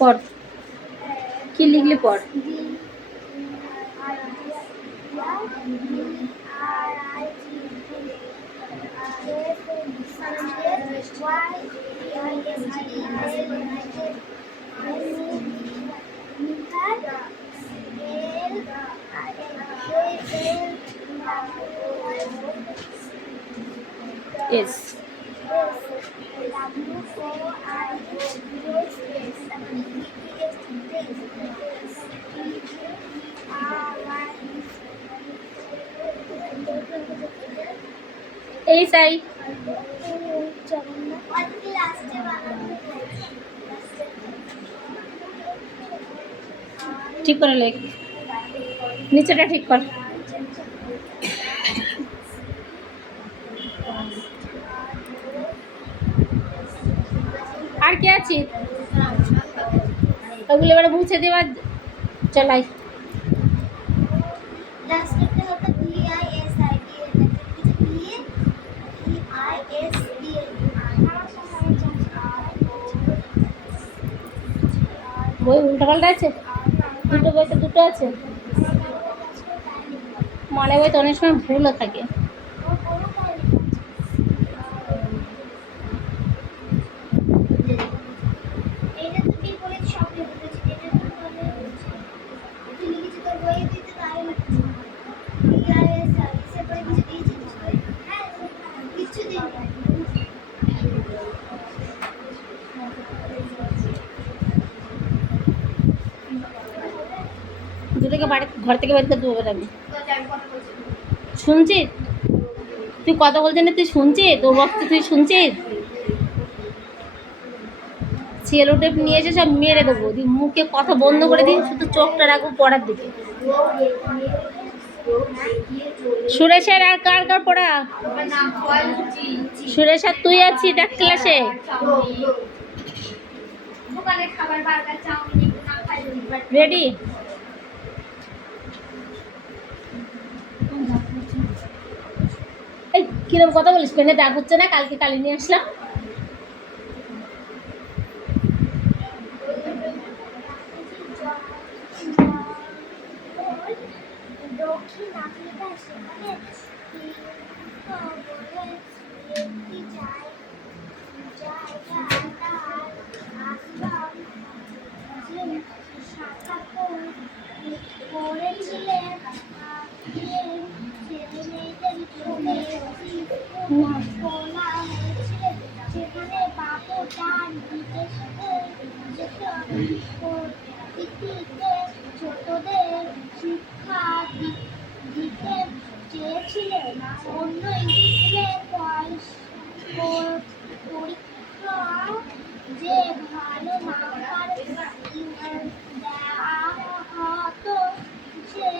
পড়, কি লিখলি পড়। Yes. এই সাই ঠিক করে লেখ, নিচেটা ঠিক কর। আর কে আছে ওগুলো এবারে মুছে দেওয়া চলাই। বই উল্টাপাল্টা আছে, দুটো বই তো দুটো আছে, মানে বই তো অনেক সময় ভুলও থাকে। দুটোকে বাড়ি ঘর থেকে বের করে দেবো আমি। শুনছিস তুই কথা বলছিস না, তুই শুনছিস? তোর বক্তব্য তুই শুনছিস? সেলো টেপ নিয়ে এসে সব মেরে দেবো, তুই মুখে কথা বন্ধ করে দিন, শুধু চোখটা রাখবো পড়ার দিকে। সুরেশের আর কার কার পড়া? সুরেশ আর তুই আছিস এক ক্লাসে। রেডি? এই কিরম কথা বলিস, পেনে দাগ হচ্ছে না? কালকে কালি নিয়ে আসলাম। ছোটদের শিক্ষা দিতে চেয়েছিলেন। অন্য পরীক্ষা যে ভালো নাম্বার দেওয়া হতো সে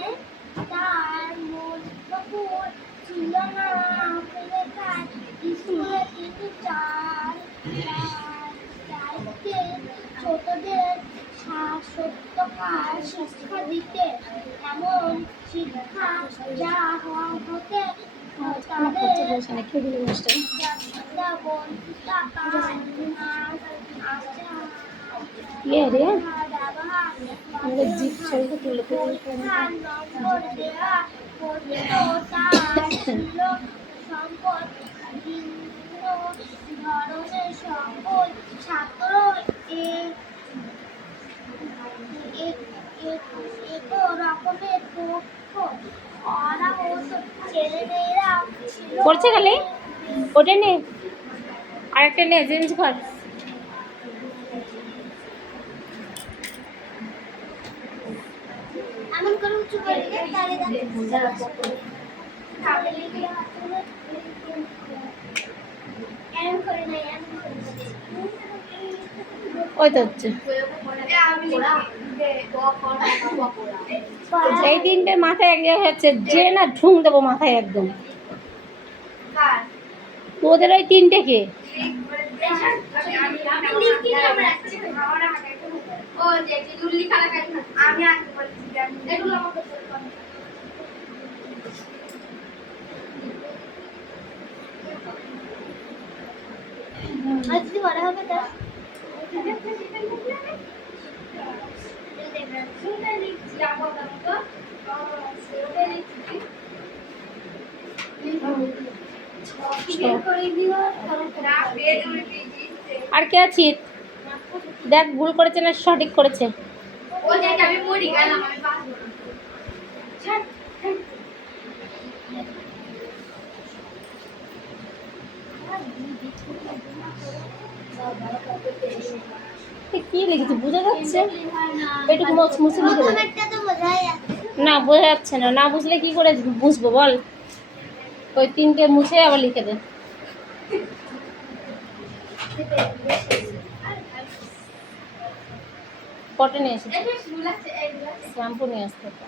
তার মধ্যপুর ছিল না। স্কুলে তিনি চাইতে ছোটদের সত্যকার শিক্ষা দিতে, এমন শিক্ষা যা হতে সম্পদ ভিন্ন ধরনের সকল ছাত্র রকমের ওরা হতো। ছেলেমেয়েরা পড়ছে গেলে ওটা নে, আরেকটা নে, চেঞ্জ কর। এমন করে উঁচু করে ওই তো হচ্ছে এই তিনটে মাথায় এক জায়গায় হচ্ছে যে না ঢুং দেবো মাথায় একদম। তোদের ওই তিনটে কে? আজকে বড় হবে তো আর কে আছিস? দেখ ভুল করেছে না সঠিক করেছে। কি লিখেছি বোঝা যাচ্ছে? এটুকু মুছে লিখে দে। না বোঝা যাচ্ছে না, না বুঝলে কি করে বুঝবো বল? ওই তিনটে মুছে আবার লিখে দে। কটে নিয়ে এসেছি, শ্যাম্পু নিয়ে আসতে হবে।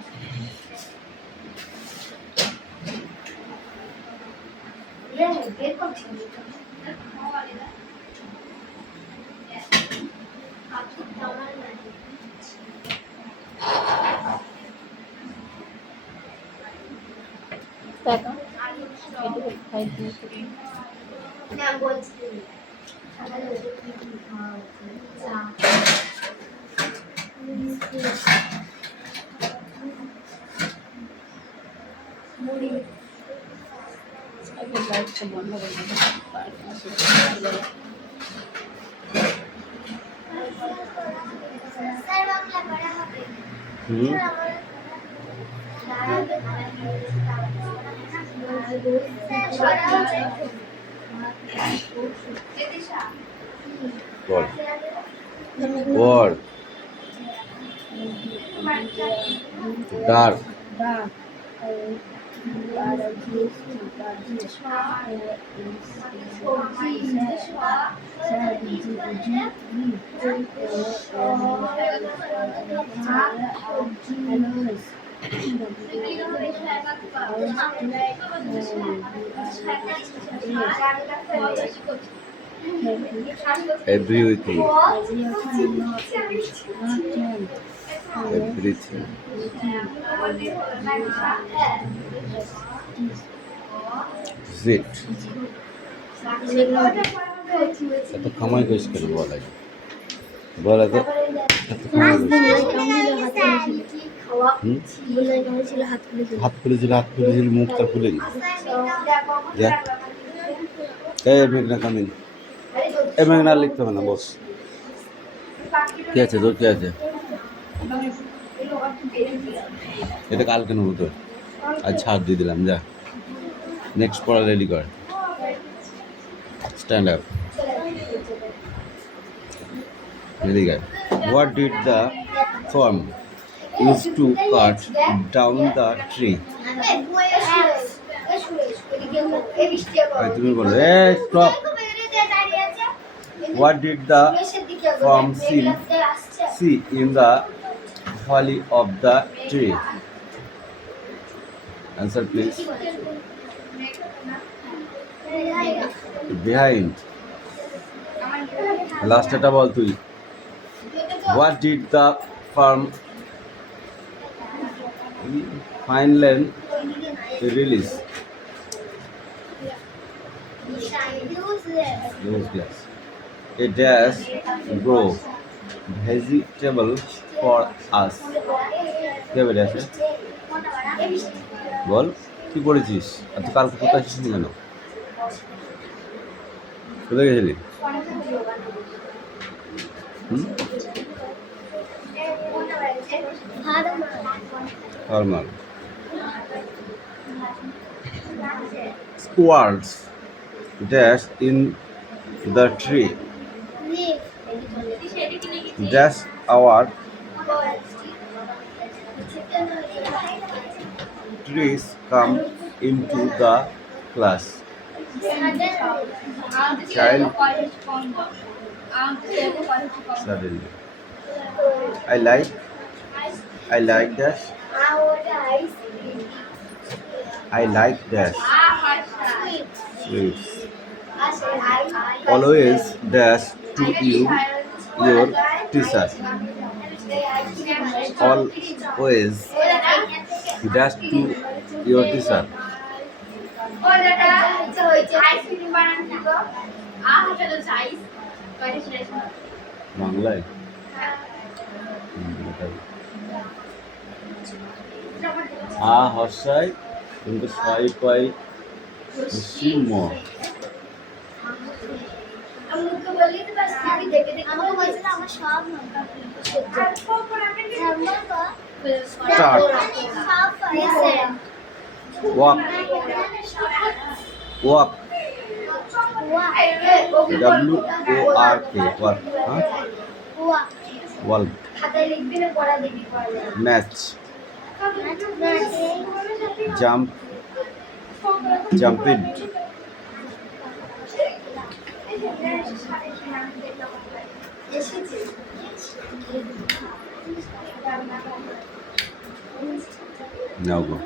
Word. Dark. Everything. Everything. Zit. এত কামাই করিস কেন বল আগে বল এত কামাই হাত খুলেছিল মুখটা খুলে যা এই মেঘনা কামিন এই মেঘনা লিখতে হবে না বস কি আছে তোর কি আছে এটা কালকে নেবো তোর আজ ছাড় দিয়ে দিলাম যা নেক্সট পড়া রেডি কর stand up very good what did the farm use to cut down the tree তুমি বলো stop what did the farm see in the valley of the tree answer please behind last eta bol তুই what did the farm finally release use glass a dash grow vegetable for us কে বলে আছে বল কি পড়েছিস আর তুই কালকে কোথায় আসিস কেন কোথায় গেছিলি farmer squirrels dash in the tree dash our trees come into the class child suddenly I like dash I like dash sweets always dash to you your teacher always dash to your teacher বাংলায় হর্ষায় কিন্তু ছয় কয় ম আমাকে বলছিল আমার সব start walk walk WORK walk হ্যাঁ ওয়াল ম্যাচ জাম্প জাম্পিং নাও গো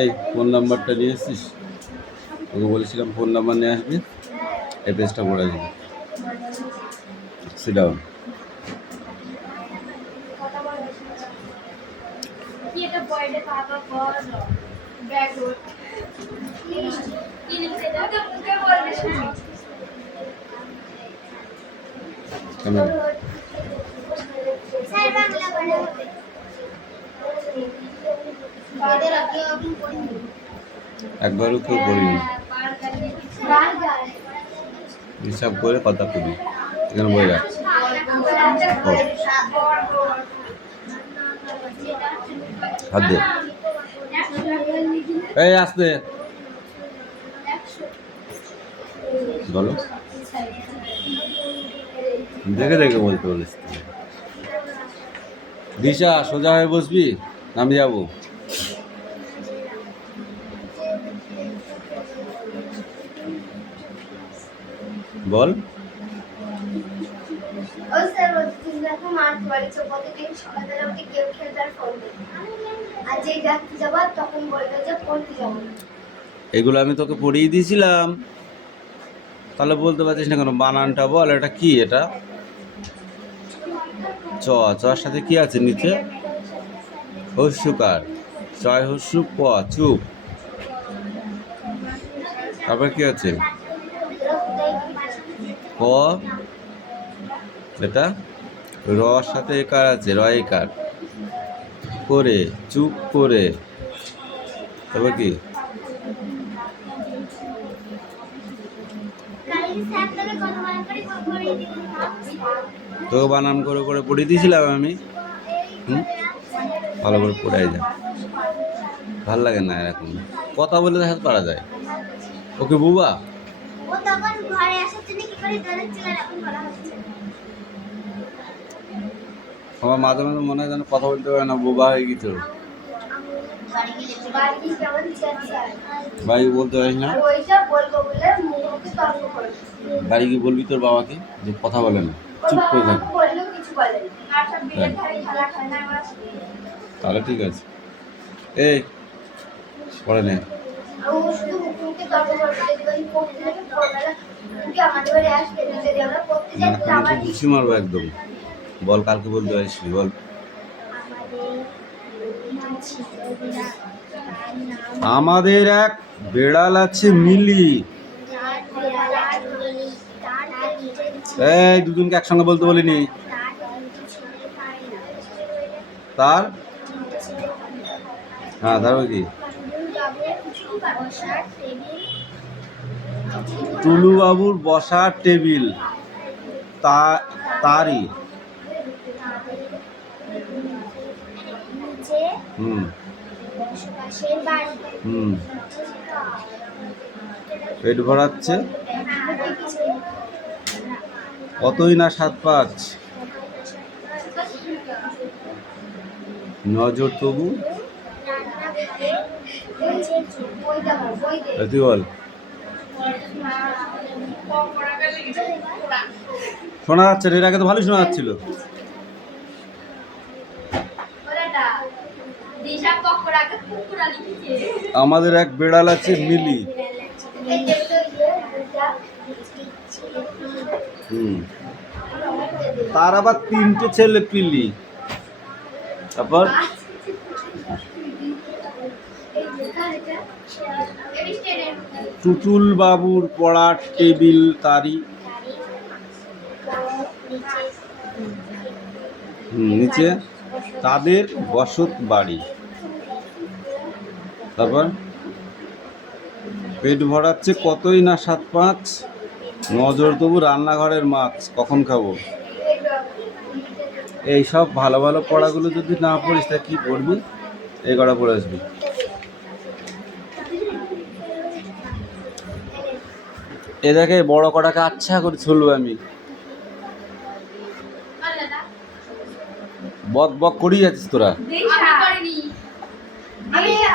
এই ফোন নাম্বারটা নিয়ে এসছিস ওকে বলেছিলাম ফোন নাম্বার নিয়ে আসবি এই পেজটা করে দিবি সিট ডাউন একবারও কেউ পড়িনি হিসাব করে কথা করি এখানে বই রাখ হাত দে এই আসতে বলো দেখে দেখে বলতে বলিস দিশা সোজা হয়ে বসবি আমি যাবো বল এগুলো আমি তোকে পড়িয়ে দিয়েছিলাম তাহলে বলতে পারছিস না কেন বানানটা বল এটা কি এটা চর সাথে কি আছে নিচে হস্যকার চয় হস্য প চুপ তারপর কি আছে ক এটা র সাথে একার আছে রয়কার করে চুপ করে তারপর কি তোকে বানান করে করে পড়িয়ে দিয়েছিলাম আমি ভালো করে পড়াই যায় ভাল লাগে না এরকম কথা বলে দেখা পারা যায় ওকে বুবা আমার মাঝে মাঝে মনে হয় যেন কথা বলতে পারে না বোবা হয়ে গেছে বাড়ি বলতে পারিস না বাড়ি গিয়ে বলবি তোর বাবাকে যে কথা বলে না চুপ করে থাকে তাহলে ঠিক আছে এই পড়ে নে খুশি মারবো একদম বল কালকে বলতে পারিস বল আমাদের এক বেড়াল আছে মিলি এই দুজনকে একসঙ্গে বলতে বলিনি তার হ্যাঁ তারপর কি টুলু বাবুর বসার টেবিল তারই পেট ভরাচ্ছে কতই না 7-5 নজর তবু তুই বল শোনা যাচ্ছে এর আগে তো ভালোই শোনা যাচ্ছিল আমাদের এক বেড়াল আছে মিলি তার আবার 3টে ছেলে পিলি তারপর টুটুল বাবুর পড়ার টেবিল তারি নিচে তাদের বসত বাড়ি তারপর পেট ভরাচ্ছে কতই না 7-5, নজর তবু রান্নাঘরের মাছ কখন খাবো। এই সব ভালো ভালো পড়াগুলো যদি না পড়িস তা কি পড়বি? এই কটা পড়ে আসবি। এ দেখে বড় কটাকে আচ্ছা করে ছুলবো আমি। বক বক করি যাচ্ছিস তোরা।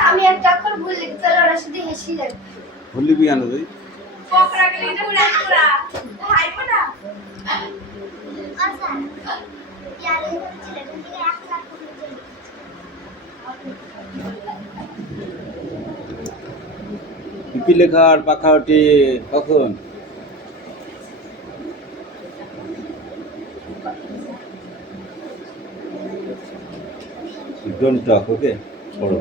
আমি একটা অক্ষর ভুল লিখতে হলে ওরা শুধু হেসে যাবে। ভুলবি কেন তুই? আচ্ছা ইয়ার এই হচ্ছে এখান থেকে 1 লাখ করে চলে পিপি লেখার পাখা ওঠে কখন? ডোন্ট টক, ওকে? পড়ো।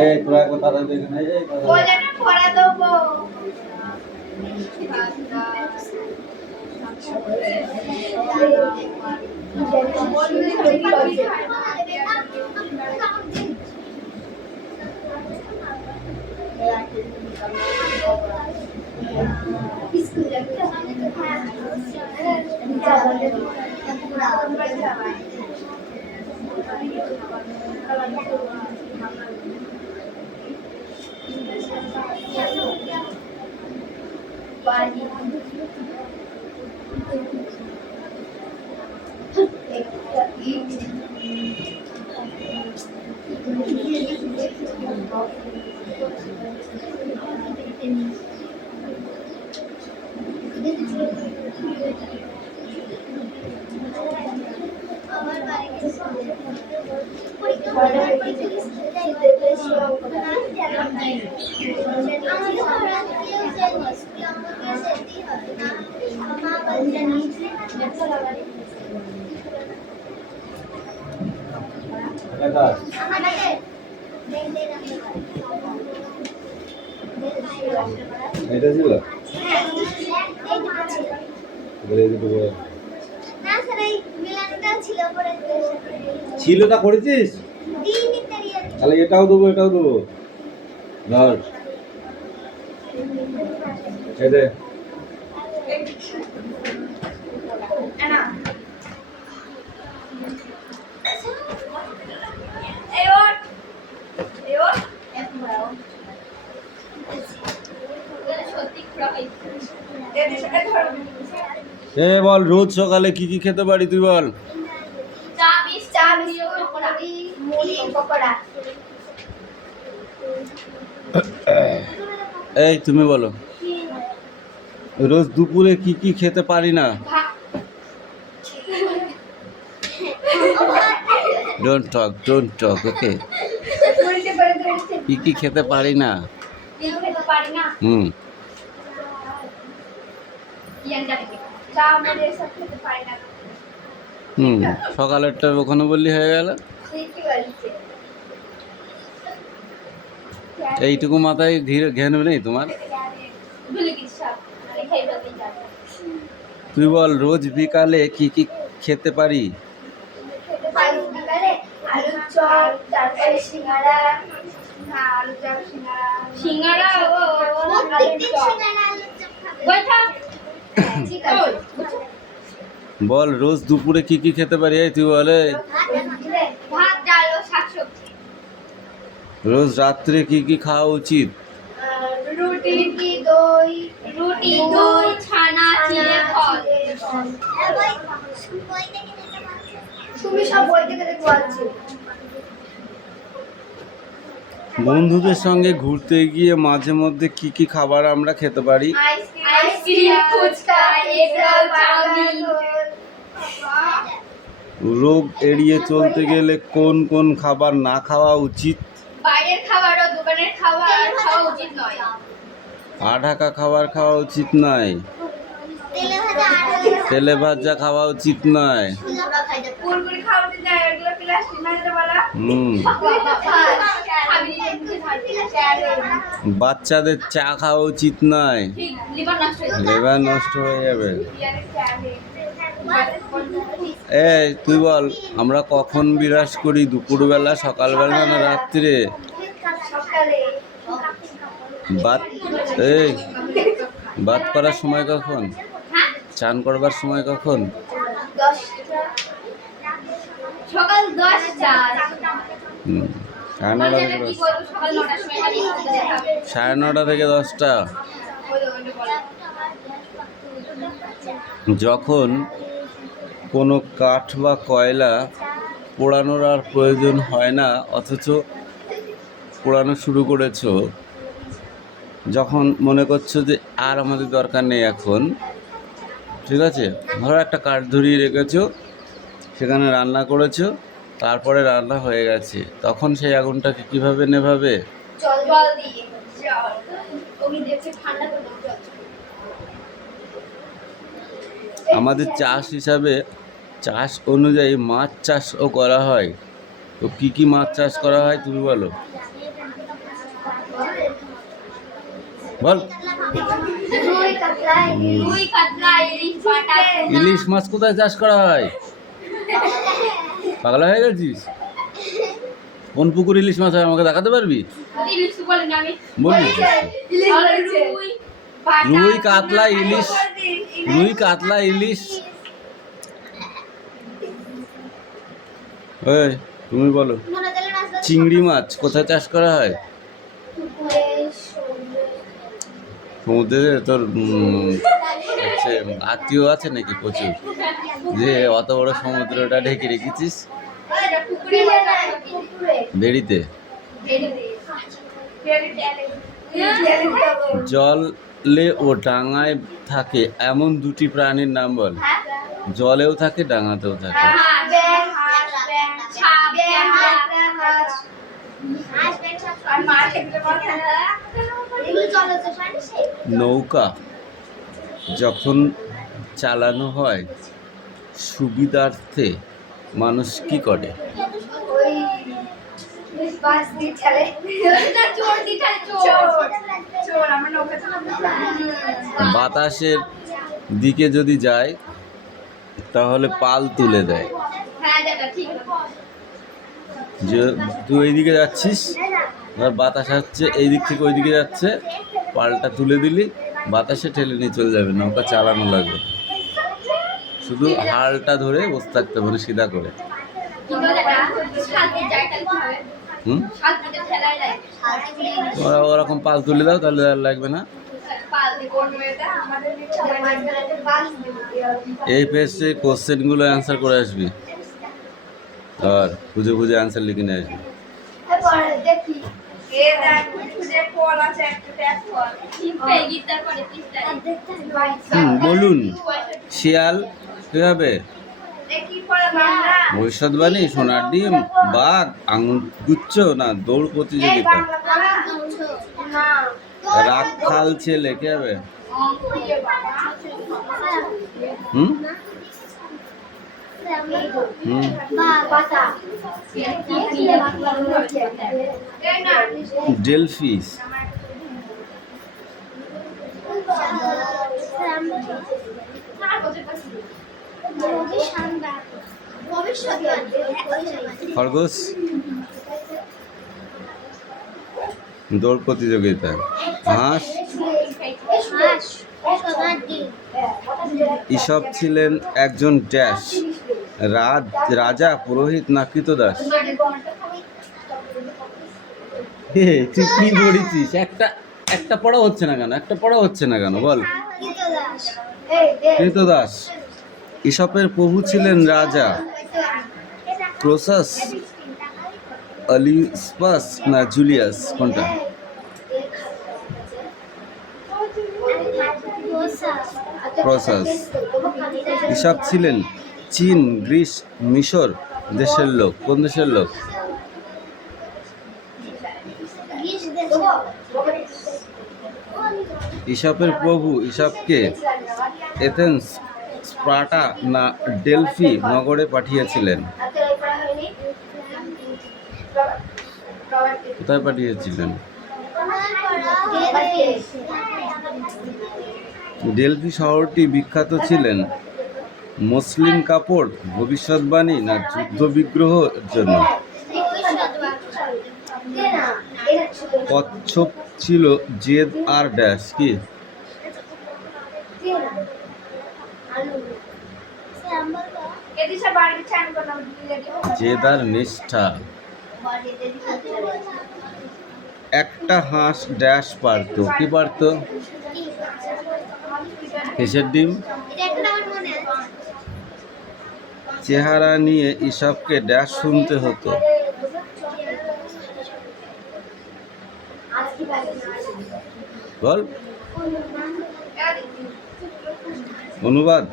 এই তোরা একবার তারা দেখে না, এই কথা বলে না পড়া দেবো। লেখা এটা ছিল বলে দিতে বল। না স্যার এই মিলানটা ছিল পরে ছিলটা করেছিস? দিনই তেরিয়া তাহলে এটাও দেবো, এটাও দেবো। ধর এই দে। এ বল রোজ সকালে কি কি খেতে পারি তুই বল। চা বিস্কুট মুড়ি পকোড়া। এই তুমি বলো রোজ দুপুরে কি কি খেতে পারি না? ডোন্ট টক, ওকে? কি কি খেতে পারি না? হুম, হুম, সকালেরটা ওখানে বললি হয়ে গেল। এইটুকু মাথায় ঘেন নেই তোমার? তুই বল রোজ বিকালে কি কি খেতে পারি? আলুর চপ, তারপরে সিঙ্গাড়া। সিঙ্গাড়া ও প্রত্যেকদিন সিঙ্গাড়া আলুর চপ খাবে। ঠিক আছে। বল রোজ দুপুরে কি কি খেতে পারি? এই তুই বলে। ভাত ডাল ও শাকসবজি। রোজ রাত্রে কি কি খাওয়া উচিত? রুটি দই ছানা চিড়ে ফল। তুমি সব বই থেকে দেখতে পাচ্ছ। বন্ধুদের সঙ্গে ঘুরতে গিয়ে মাঝে মধ্যে কি কি খাবার আমরা খেতে পারি? Ice cream, phuchka, egg roll, chowmein. রোগ এড়িয়ে চলতে গেলে কোন কোন খাবার না খাওয়া উচিত? বাইরের খাবার ও দোকানের খাবার খাওয়া উচিত নয়। ঢাকা খাবার খাওয়া উচিত নয়। তেলে ভাজা খাওয়া উচিত নয়। কুরকুরি খাওয়া উচিত নয়, এগুলো প্লাস্টিক মাঝে বলা। বাচ্চাদের চা খাওয়া উচিত নয়, লিভার নষ্ট হয়ে যাবে। তুই বল আমরা কখন বিরাজ করি? দুপুরবেলা, সকালবেলা না রাত্রে? সকালে বাত এই বাত করার সময় কখন? চান করবার সময় কখন? 10টা সকাল 10টা হুম, সাড়ে নটা থেকে 10টা। যখন কোনো কাঠ বা কয়লা পোড়ানোর আর প্রয়োজন হয় না, অথচ পোড়ানো শুরু করেছো, যখন মনে করছো যে আর আমাদের দরকার নেই এখন, ঠিক আছে, ধরো একটা কাঠ ধরিয়ে রেখেছো, সেখানে রান্না করেছো, তারপরে রান্না হয়ে গেছে, তখন সেই আগুনটাকে কিভাবে নেভাবে? জল দিয়ে জল ওই দেখে ঠান্ডা করে জল। আমাদের চাষ হিসাবে চাষ অনুযায়ী মাছ চাষও করা হয়। তো কি কি মাছ চাষ করা হয় তুমি বলো? বল। রুই কাতলা ইলিশ বাটা ইলিশ মাছ কোথায় চাষ করা হয়? পাগলা হয়ে গেছিস? কোন পুকুর ইলিশ মাছ হয় আমাকে দেখাতে পারবি? ইলিশ বলে না আমি বলবি? রুই রুই কাতলা ইলিশ, রুই কাতলা ইলিশ। ওই তুমি বলো, চিংড়ি মাছ কোথায় চাষ করা হয়? সমুদ্রে। তোর হচ্ছে আত্মীয় আছে নাকি প্রচুর, যে অত বড় সমুদ্রটা ঢেকে রেখেছিস? বেড়িতে জলে ও ডাঙায় থাকে এমন দুটি প্রাণীর নাম বল। জলেও থাকে, ডাঙাতেও থাকে। নৌকা যখন চালানো হয় সুবিধার্থে মানুষ কি করে? বাতাসের দিকে যদি যায় তাহলে পাল তুলে দেয়। যে তুই এইদিকে যাচ্ছিস, এবার বাতাস হচ্ছে এই দিক থেকে ওই দিকে যাচ্ছে, পালটা তুলে দিলি, বাতাসে ঠেলে নিয়ে চলে যাবে, নৌকা চালানো লাগবে। শুধু হালটা ধরে বসে থাকতে হবে সিধা করে। হুম, ওরকম পাল তুলে দাও, তাহলে আর লাগবে না। এই পেজে কোশ্চেনগুলো অ্যান্সার করে আসবি আর খুঁজে খুঁজে অ্যান্সার লিখে নিয়ে আসবি। বলুন শিয়াল কিভাবে? ভবিষ্যৎবাণী, সোনার ডিম, বাঘ, আঙ্গুচ্ছ না দৌড় প্রতিযোগিতা, রাখাল ছেলে কিভাবে? হুম হুম ডেলফিস। খরগোশ দৌড় প্রতিযোগিতা। হাঁস। ঈশপ ছিলেন একজন ড্যাশ রাজা, পুরোহিত না কৃতদাস? তুই কি পড়েছিস? একটা পড়া হচ্ছে না কেন? একটা পড়া হচ্ছে না কেন বল? কৃতদাস। ঈশপের প্রভু ছিলেন রাজা ক্রোসাস, অলিম্পাস না জুলিয়াস? কোনটা? ক্রোসাস। ঈশপ ছিলেন চীন, গ্রিস, মিশর দেশের লোক। কোন দেশের লোক? ঈশপের প্রভু ঈশপকে এথেন্স, স্পার্টা না ডেলফি নগরে পাঠিয়েছিলেন? কোথায় পাঠিয়েছিলেন? ডেলফি শহরটি বিখ্যাত ছিলেন মসলিন কাপড়, ভবিষ্যৎবাণী না যুদ্ধ বিগ্রহের জন্য? কচ্ছপ ছিল জেদ আর ড্যাশ কি? জেদ আর নিষ্ঠা। একটা হাঁস ড্যাশ পারতো, কি পারতো? কিসের ডিম? চেহারা নিয়ে ঈশপকে ড্যাশ শুনতে হতো। বল। অনুবাদ,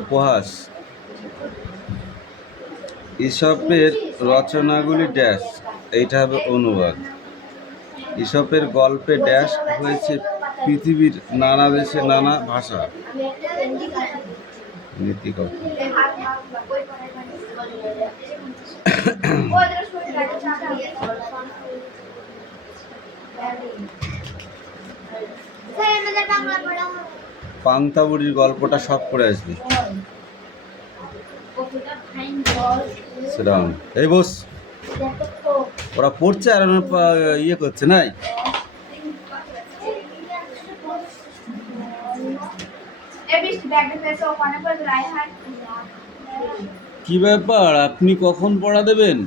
উপহাস। ঈশপের রচনাগুলি ড্যাশ, এইটা হবে অনুবাদ। ঈশপের গল্পে ড্যাশ হয়েছে পৃথিবীর নানা দেশে নানা ভাষা। নীতি কথা। পান্তাবুড়ির গল্পটা সব করে আসবি। সেটা এই বস, ওরা পড়ছে আর ইয়ে করছে নাই। কি ব্যাপার, আপনি কখন পড়া দেবেন?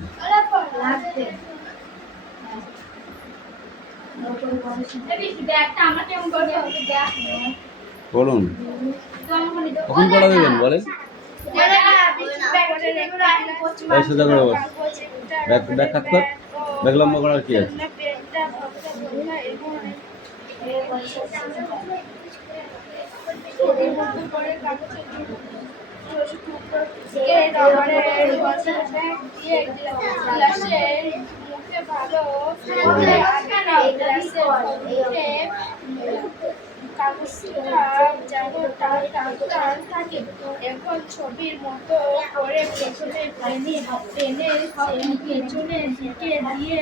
বলুন, কখন পড়া দেবেন বলেন? সোজা করে বস, ব্যাগ হাত কর, ব্যাগ লম্বা করার কি আছে? এখন ছবির মতো করে প্রথমে টেনে পেনের পেছনের দিকে দিয়ে